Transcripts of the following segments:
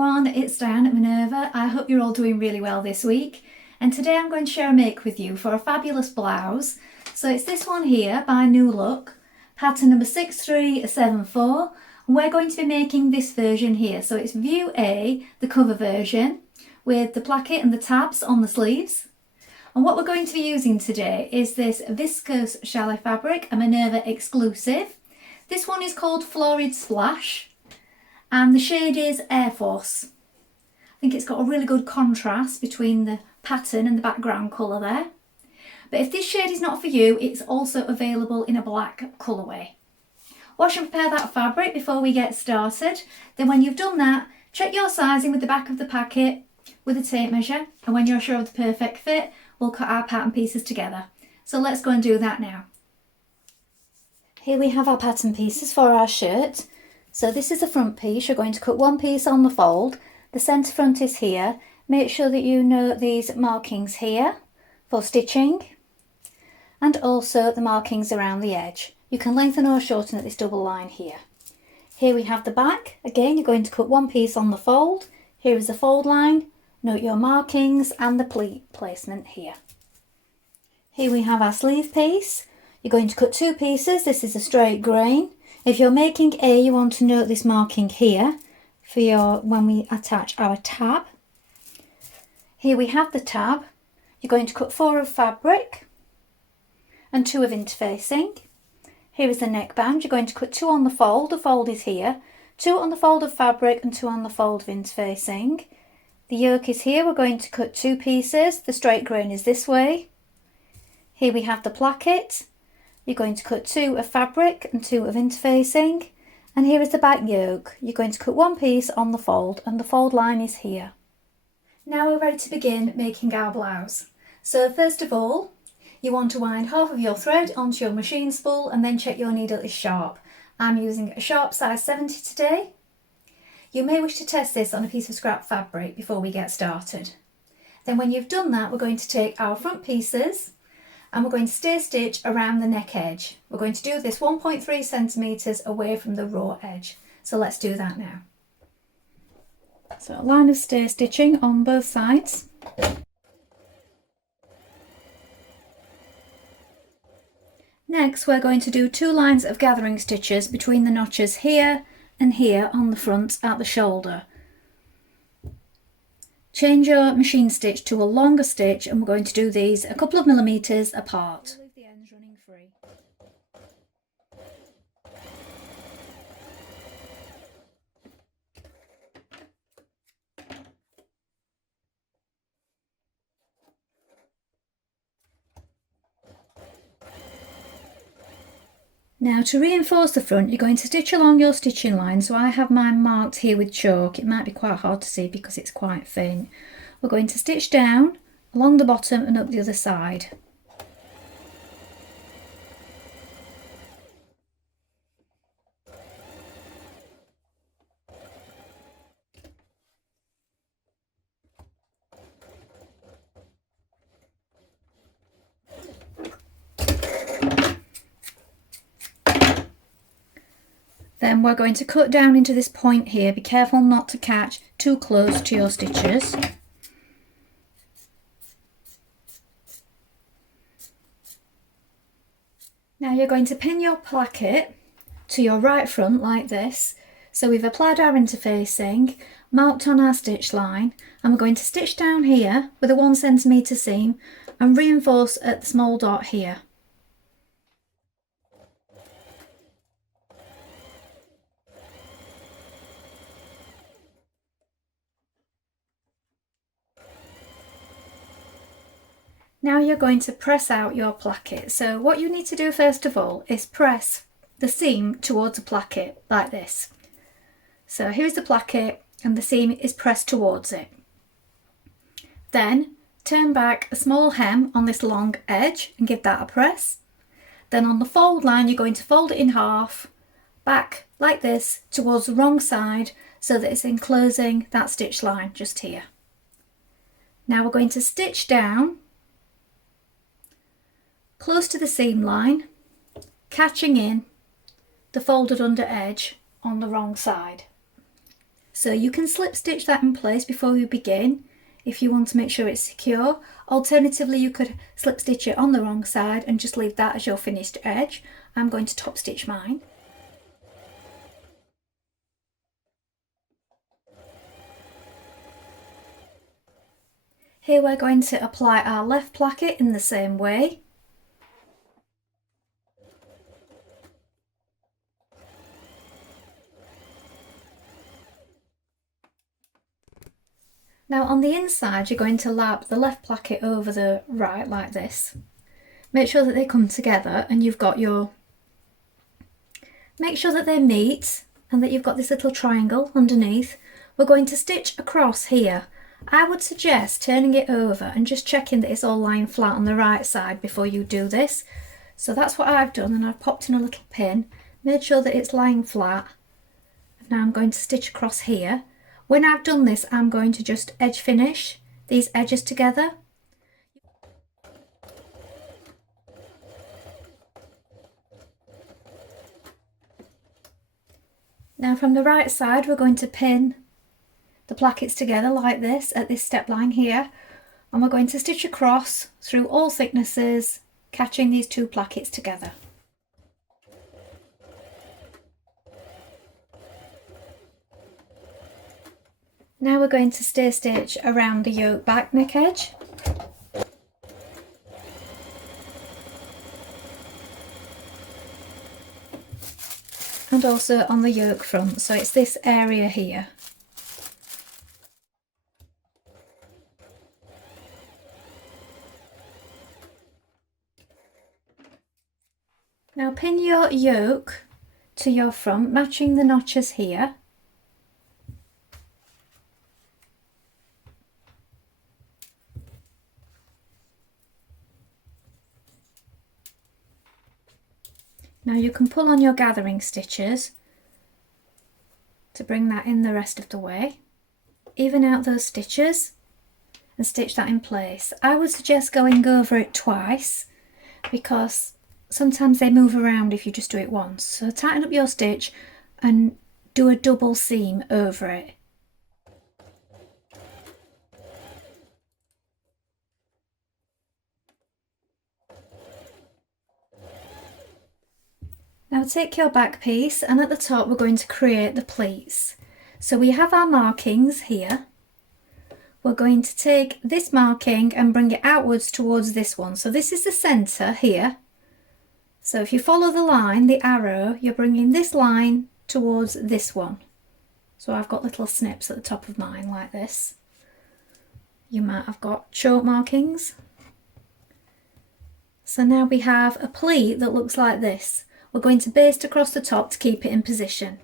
everyone, it's Dianne at Minerva. I hope you're all doing really well this week. And today I'm going to share a make with you for a fabulous blouse. So it's this one here by New Look, pattern number 6374. And we're going to be making this version here. So it's view A, the cover version, with the placket and the tabs on the sleeves. And what we're going to be using today is this viscose chalet fabric, a Minerva exclusive. This one is called Florid Splash. And the shade is Air Force. I think it's got a really good contrast between the pattern and the background colour there. But if this shade is not for you, it's also available in a black colourway. Wash and prepare that fabric before we get started. Then when you've done that, check your sizing with the back of the packet with a tape measure. And when you're sure of the perfect fit, we'll cut our pattern pieces together. So let's go and do that now. Here we have our pattern pieces for our shirt. So this is the front piece. You're going to cut one piece on the fold. The centre front is here. Make sure that you note these markings here for stitching and also the markings around the edge. You can lengthen or shorten at this double line here. Here we have the back. Again, you're going to cut one piece on the fold. Here is the fold line. Note your markings and the pleat placement here. Here we have our sleeve piece. You're going to cut two pieces. This is a straight grain. If you're making A, you want to note this marking here for when we attach our tab. Here we have the tab. You're going to cut 4 of fabric and 2 of interfacing. Here is the neckband. You're going to cut 2 on the fold. The fold is here. 2 on the fold of fabric and 2 on the fold of interfacing. The yoke is here. We're going to cut 2 pieces. The straight grain is this way. Here we have the placket. You're going to cut 2 of fabric and 2 of interfacing. And here is the back yoke. You're going to cut 1 piece on the fold and the fold line is here. Now we're ready to begin making our blouse. So first of all, you want to wind half of your thread onto your machine spool and then check your needle is sharp. I'm using a sharp size 70 today. You may wish to test this on a piece of scrap fabric before we get started. Then when you've done that, we're going to take our front pieces and we're going to stay stitch around the neck edge. We're going to do this 1.3 centimetres away from the raw edge. So let's do that now. So a line of stay stitching on both sides. Next we're going to do 2 lines of gathering stitches between the notches here and here on the front at the shoulder. Change your machine stitch to a longer stitch and we're going to do these a couple of millimetres apart. Leave the ends running free. Now to reinforce the front, you're going to stitch along your stitching line. So I have mine marked here with chalk. It might be quite hard to see because it's quite thin. We're going to stitch down along the bottom and up the other side. Then we're going to cut down into this point here. Be careful not to catch too close to your stitches. Now you're going to pin your placket to your right front like this. So we've applied our interfacing, marked on our stitch line, and we're going to stitch down here with a 1 centimetre seam and reinforce at the small dot here. Now you're going to press out your placket. So what you need to do first of all is press the seam towards the placket like this. So here's the placket and the seam is pressed towards it. Then turn back a small hem on this long edge and give that a press. Then on the fold line you're going to fold it in half, back like this towards the wrong side so that it's enclosing that stitch line just here. Now we're going to stitch down close to the seam line, catching in the folded under edge on the wrong side. So you can slip stitch that in place before you begin if you want to make sure it's secure. Alternatively, you could slip stitch it on the wrong side and just leave that as your finished edge. I'm going to top stitch mine. Here we're going to apply our left placket in the same way. Now on the inside you're going to lap the left placket over the right like this. Make sure that they come together and you've got your... Make sure that they meet and that you've got this little triangle underneath. We're going to stitch across here. I would suggest turning it over and just checking that it's all lying flat on the right side before you do this. So that's what I've done, and I've popped in a little pin, made sure that it's lying flat. Now I'm going to stitch across here. When I've done this, I'm going to just edge finish these edges together. Now from the right side, we're going to pin the plackets together like this at this step line here, and we're going to stitch across through all thicknesses, catching these two plackets together. Now we're going to stay stitch around the yoke back neck edge. And also on the yoke front, so it's this area here. Now pin your yoke to your front, matching the notches here. Now you can pull on your gathering stitches to bring that in the rest of the way. Even out those stitches and stitch that in place. I would suggest going over it twice because sometimes they move around if you just do it once. So tighten up your stitch and do a double seam over it. Now take your back piece, and at the top we're going to create the pleats. So we have our markings here. We're going to take this marking and bring it outwards towards this one. So this is the centre here. So if you follow the line, the arrow, you're bringing this line towards this one. So I've got little snips at the top of mine like this. You might have got chalk markings. So now we have a pleat that looks like this. We're going to baste across the top to keep it in position.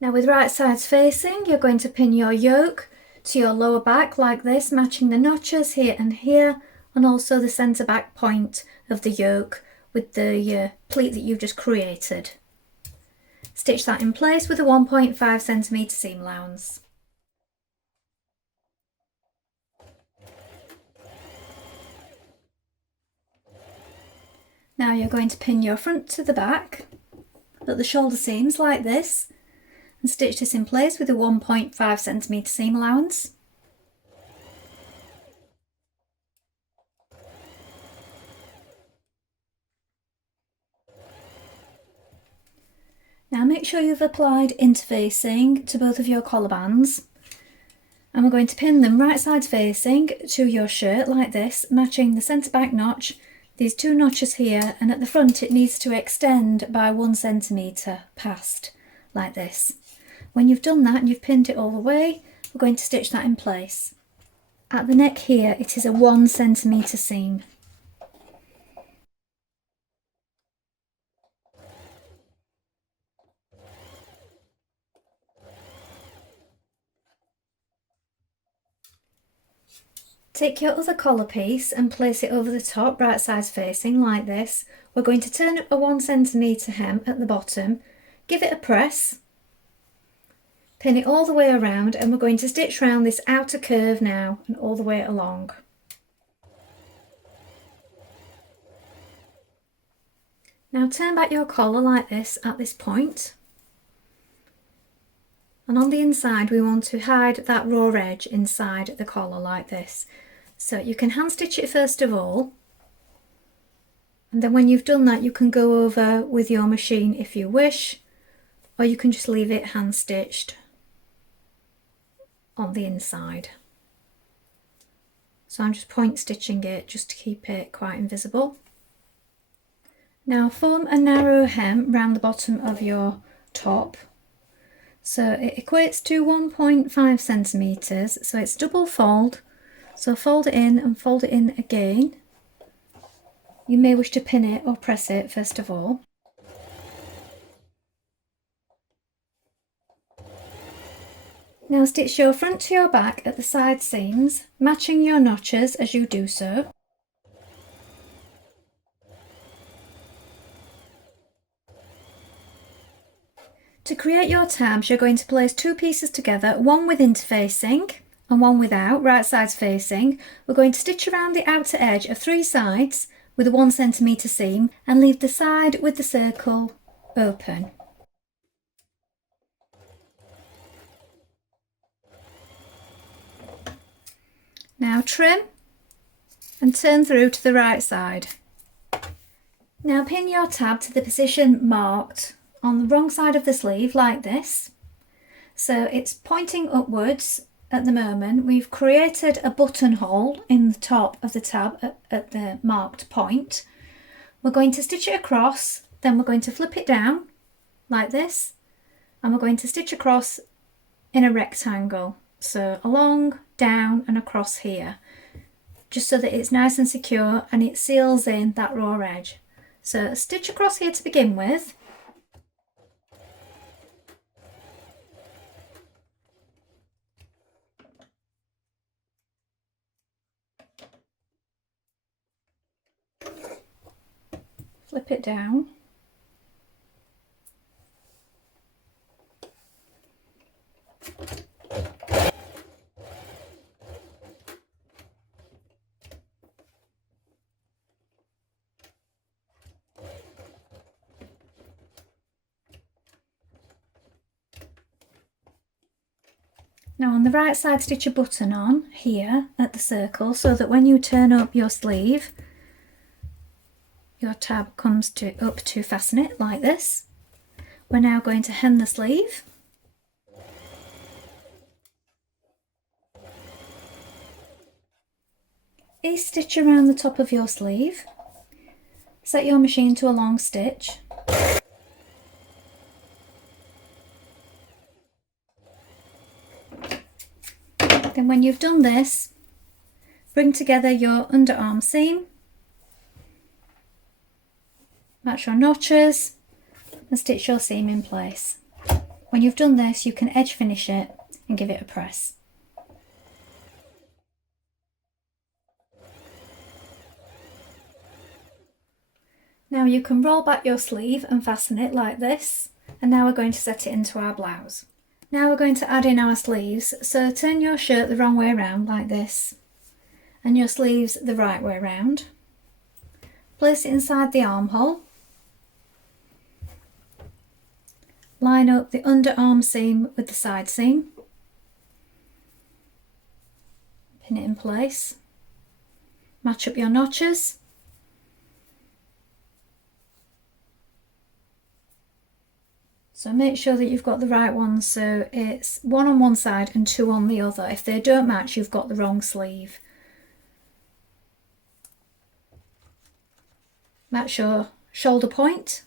Now with right sides facing, you're going to pin your yoke to your lower back like this, matching the notches here and here, and also the centre back point of the yoke with the pleat that you've just created. Stitch that in place with a 1.5 centimetre seam allowance. Now you're going to pin your front to the back at the shoulder seams like this and stitch this in place with a 1.5 centimetre seam allowance. Now make sure you've applied interfacing to both of your collar bands, and we're going to pin them right sides facing to your shirt like this, matching the centre back notch, these two notches here, and at the front it needs to extend by 1 centimetre past like this. When you've done that and you've pinned it all the way, we're going to stitch that in place. At the neck here it is a 1 centimetre seam. Take your other collar piece and place it over the top, right sides facing like this. We're going to turn up a 1 centimetre hem at the bottom, give it a press, pin it all the way around, and we're going to stitch round this outer curve now and all the way along. Now turn back your collar like this at this point. And on the inside we want to hide that raw edge inside the collar like this. So you can hand stitch it first of all, and then when you've done that you can go over with your machine if you wish, or you can just leave it hand stitched on the inside. So I'm just point stitching it just to keep it quite invisible. Now form a narrow hem round the bottom of your top. So it equates to 1.5 centimetres, so it's double fold. So fold it in and fold it in again. You may wish to pin it or press it first of all. Now stitch your front to your back at the side seams, matching your notches as you do so. To create your tabs, you're going to place two pieces together, one with interfacing and one without, right sides facing. We're going to stitch around the outer edge of three sides with a 1 centimetre seam and leave the side with the circle open. Now trim and turn through to the right side. Now pin your tab to the position marked on the wrong side of the sleeve like this. So it's pointing upwards at the moment. We've created a buttonhole in the top of the tab at the marked point. We're going to stitch it across, then we're going to flip it down like this, and we're going to stitch across in a rectangle. So along, down and across here, just so that it's nice and secure and it seals in that raw edge. So stitch across here to begin with. Flip it down. Now on the right side, stitch a button on here at the circle so that when you turn up your sleeve, your tab comes up to fasten it like this. We're now going to hem the sleeve. Ease stitch around the top of your sleeve. Set your machine to a long stitch. Then when you've done this, bring together your underarm seam, match your notches and stitch your seam in place. When you've done this, you can edge finish it and give it a press. Now you can roll back your sleeve and fasten it like this, and now we're going to set it into our blouse. Now we're going to add in our sleeves, so turn your shirt the wrong way around like this and your sleeves the right way around. Place it inside the armhole. Line up the underarm seam with the side seam. Pin it in place. Match up your notches. So make sure that you've got the right ones, so it's one on one side and two on the other. If they don't match, you've got the wrong sleeve. Match your shoulder point.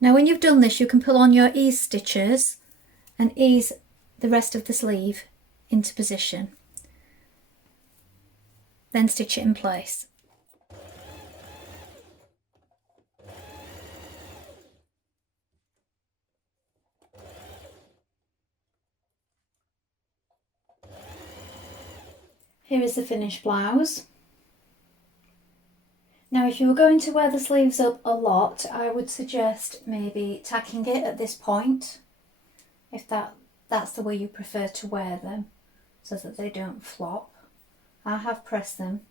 Now when you've done this, you can pull on your ease stitches and ease the rest of the sleeve into position. Then stitch it in place. Here is the finished blouse. Now if you were going to wear the sleeves up a lot, I would suggest maybe tacking it at this point, if that's the way you prefer to wear them, so that they don't flop. I have pressed them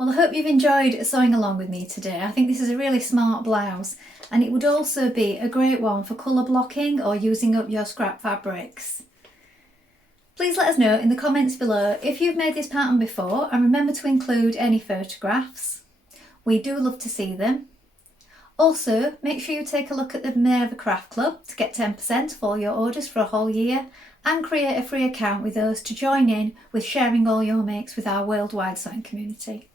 Well, I hope you've enjoyed sewing along with me today. I think this is a really smart blouse, and it would also be a great one for colour blocking or using up your scrap fabrics. Please let us know in the comments below if you've made this pattern before, and remember to include any photographs. We do love to see them. Also, make sure you take a look at the Minerva Craft Club to get 10% for all your orders for a whole year, and create a free account with us to join in with sharing all your makes with our worldwide sewing community.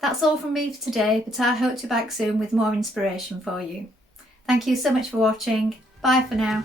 That's all from me for today, but I hope to be back soon with more inspiration for you. Thank you so much for watching. Bye for now.